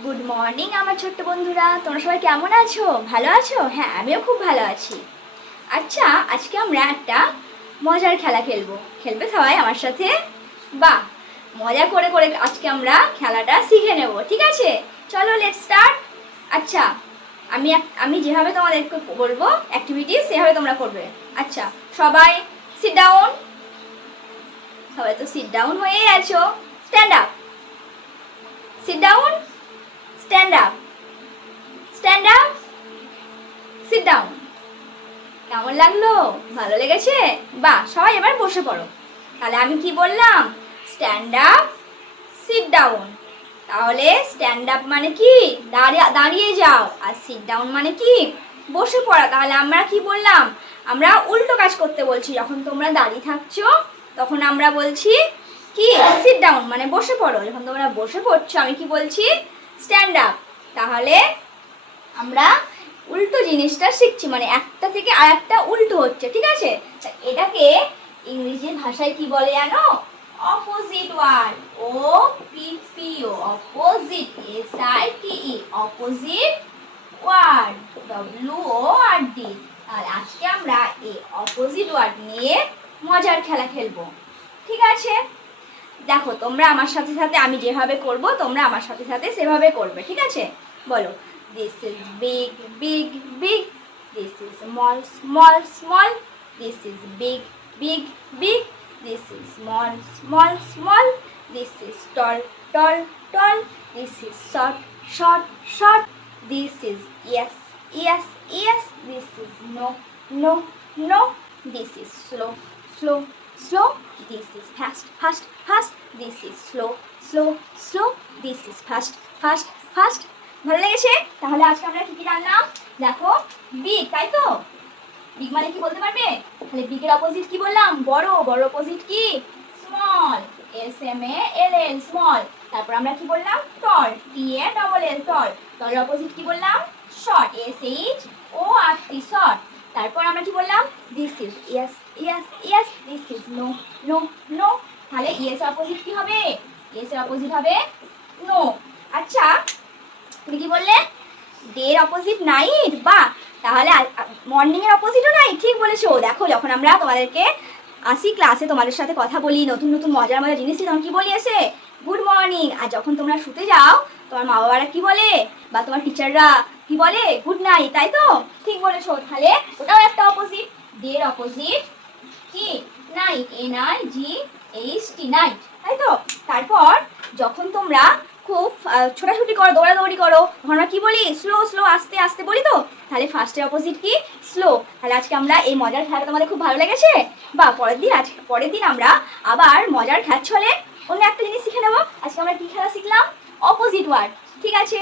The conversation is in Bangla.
গুড মর্নিং আমার ছোট্ট বন্ধুরা, তোমরা সবাই কেমন আছো? ভালো আছো? হ্যাঁ, আমিও খুব ভালো আছি। আচ্ছা, আজকে আমরা একটা মজার খেলা খেলবো। খেলবে সবাই আমার সাথে? বাহ, মজা করে করে আজকে আমরা খেলাটা শিখে নেব, ঠিক আছে? চলো লেটস স্টার্ট। আচ্ছা, আমি যেভাবে তোমাদেরকে বলবো অ্যাক্টিভিটি, সেভাবে তোমরা করবে। আচ্ছা, সবাই সিট ডাউন। সবাই তো সিট ডাউন হয়েই আছো। Stand up. Sit down, stand up, stand up, sit down. কেমন লাগলো? ভালো লেগেছে? বাহ, সবাই এবার বসে পড়ো। তাহলে আমি কি বললাম? Stand up, sit down. তাহলে স্ট্যান্ড আপ মানে কি? দাঁড়িয়ে যাও। আর সিট ডাউন মানে কি? বসে পড়া। তাহলে আমরা কি বললাম? আমরা উল্টো কাজ করতে বলছি। যখন তোমরা দাঁড়িয়ে থাকছো তখন আমরা বলছি কি? সিট ডাউন মানে বসে পড়ো। যখন তোমরা বসে পড়ছো আমি কি বলছি? Stand up. তাহলে আমরা উল্টো জিনিসটা শিখছি, মানে একটা থেকে আর একটা উল্টো হচ্ছে, ঠিক আছে? এটাকে ইংরেজি ভাষায় কি বলে জানো? Opposite word. O P P O, opposite, S I T E, opposite word, W O R D. আর আজকে আমরা এই অপোজিট ওয়ার্ড নিয়ে মজার খেলা খেলবো, ঠিক আছে? দেখো, তোমরা আমার সাথে সাথে আমি যেভাবে করব তোমরা আমার সাথে সাথে সেভাবে করবে, ঠিক আছে? বলো, this is big big big, this is small small small, this is big big big, this is small small small, this is tall tall tall, this is short short short, this is yes yes yes, this is no no no, this is slow slow slow, this is fast fast fast, this is slow slow slow, this is fast fast fast। ভালো লেগেছে? তাহলে আজকে আমরা কি কি জানলাম? দেখো, বিগ, তাই তো? বিগ মানে কি বলতে পারবে? তাহলে বিগের অপোজিট কি বললাম? বড়। বড় অপোজিট কি? Small, S M A L L, small. তারপর আমরা কি বললাম? টল, টি এ ডবল এল, টল। টলের অপোজিট কি বললাম? Short, S H O R T, short. তারপর আমরা কি বললাম? This is yes yes yes, this is no no no. তাহলে ইয়েস এর অপোজিট কি হবে? ইয়েস এর অপোজিট হবে নো। আচ্ছা, তুমি কি বললে? ডে এর অপোজিট নাইট। বাহ, তাহলে মর্নিং এর অপোজিটও নাইট, ঠিক বলেছো। দেখো, যখন আমরা তোমাদেরকে আসি ক্লাসে, তোমাদের সাথে কথা বলি, নতুন নতুন মজার মজার জিনিস, তখন কি বলি এসে? Good morning. আর যখন তোমরা শুতে যাও তোমার মা বাবারা কি বলে, বা তোমার টিচাররা কি বলে? গুড নাইট, তাই তো? ঠিক বলেছো। তাহলে ওটাও একটা অপোজিট। ডে এর অপোজিট কি? Night, N I G H T, night, তাই তো? তারপর যখন তোমরা খুব ছোটাছুটি করো, দৌড়াদৌড়ি করো, তখন আমরা কি বলি? স্লো স্লো, আস্তে আস্তে বলি তো। তাহলে ফার্স্টের অপোজিট কি? স্লো। তাহলে আজকে আমরা এই মজার খেলাটা তোমাদের খুব ভালো লেগেছে? বা পরের দিন আমরা আবার মজার খেলার ছলে অন্য একটা জিনিস শিখে নেবো। আজকে আমরা কি খেলা শিখলাম? অপোজিট ওয়ার্ড, ঠিক আছে?